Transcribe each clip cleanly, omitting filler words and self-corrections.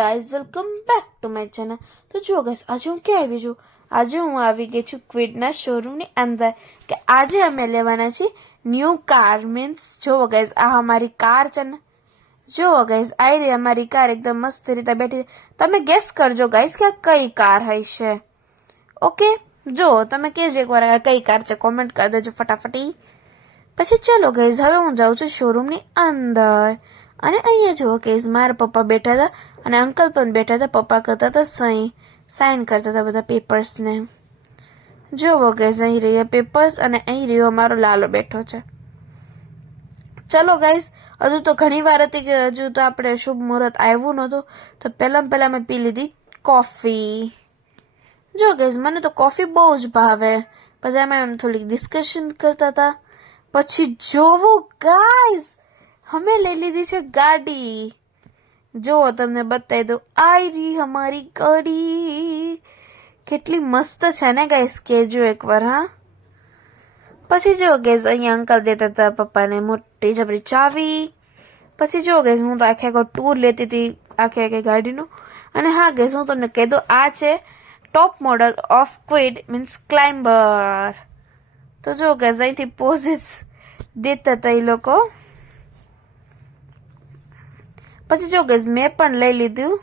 Guys, welcome back to my channel. તો જુઓ guys, આજે હું ક્યાં આવી છું? આજે હું આવી ગઈ છું ક્વિડના શોરૂમની અંદર કે આજે અમે લેવાના છીએ ન્યૂ કાર. મીન્સ જુઓ ગાઈઝ, આ અમારી કાર છે ને. જુઓ ગાઈઝ, આ રહી અમારી કાર એકદમ મસ્ત રીતે બેઠી. તમે ગેસ કરજો ગાઈઝ કે આ કઈ કાર હશે. ઓકે, જો તમે કહેજો એકવાર આ કઈ કાર છે, કોમેન્ટ કરી દેજો ફટાફટી. પછી ચલો ગાઈઝ, હવે હું જાઉં છું શોરૂમની અંદર. અને અહીંયા જુઓ ગાઈઝ, મારા પપ્પા બેઠા હતા અને અંકલ પણ બેઠા હતા. પપ્પા કરતા હતા સાઇન કરતા હતા બધા પેપર્સને. જુઓ ગાઈઝ, અહીં રહ્યા પેપર્સ અને અહીં રહ્યો અમારો લાલો બેઠો છે. ચલો ગાઈઝ, હજુ તો ઘણી વાર હતી કે હજુ તો આપણે શુભ મુહૂર્ત આવ્યું નહોતું, તો પહેલા મેં પી લીધી કોફી. જો ગાઈઝ, મને તો કોફી બહુ જ ભાવે. પછી અમે થોડીક ડિસ્કશન કરતા હતા. પછી જોવો ગાઈઝ, અમે લઈ લીધી છે ગાડી. જો તમને બતાવી દઉં, આયરી અમારી ગાડી. કેટલી મસ્ત છે ને ગાઈઝ, કહેજો એકવાર. હા, પછી જો ગાઈઝ, અહીંયા અંકલ દેતા હતા પપ્પાને મોટી જબરી ચાવી. પછી જો ગાઈઝ, હું તો આખે ટૂર લેતી હતી આખે ગાડીનું. અને હા ગાઈઝ, હું તમને કહી દઉં, આ છે top model of Kwid, means climber. તો જો ગાઈઝ, અહીંથી પોઝિસ દેતા હતા એ લોકો. પછી જો ગાઈઝ, મેં પણ લઈ લીધું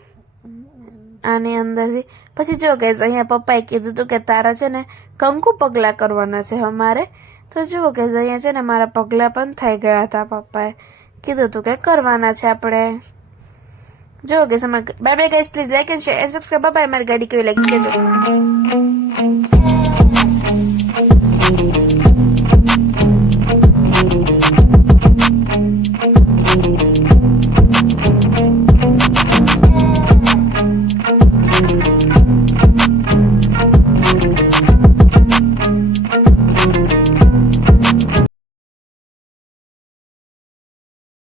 આની અંદરથી. પછી જો ગાઈઝ, અહીંયા પપ્પાએ કીધું હતું કે તારા છે ને કંકુ પગલા કરવાના છે અમારે. તો જુઓ ગાઈઝ, અહીંયા છે ને મારા પગલા પણ થઈ ગયા હતા. પપ્પાએ કીધું હતું કે કરવાના છે આપણે. જો guys, bye bye guys, please like and share and subscribe. Bye bye. મારી ગાડી કેવી લાગી છે જો.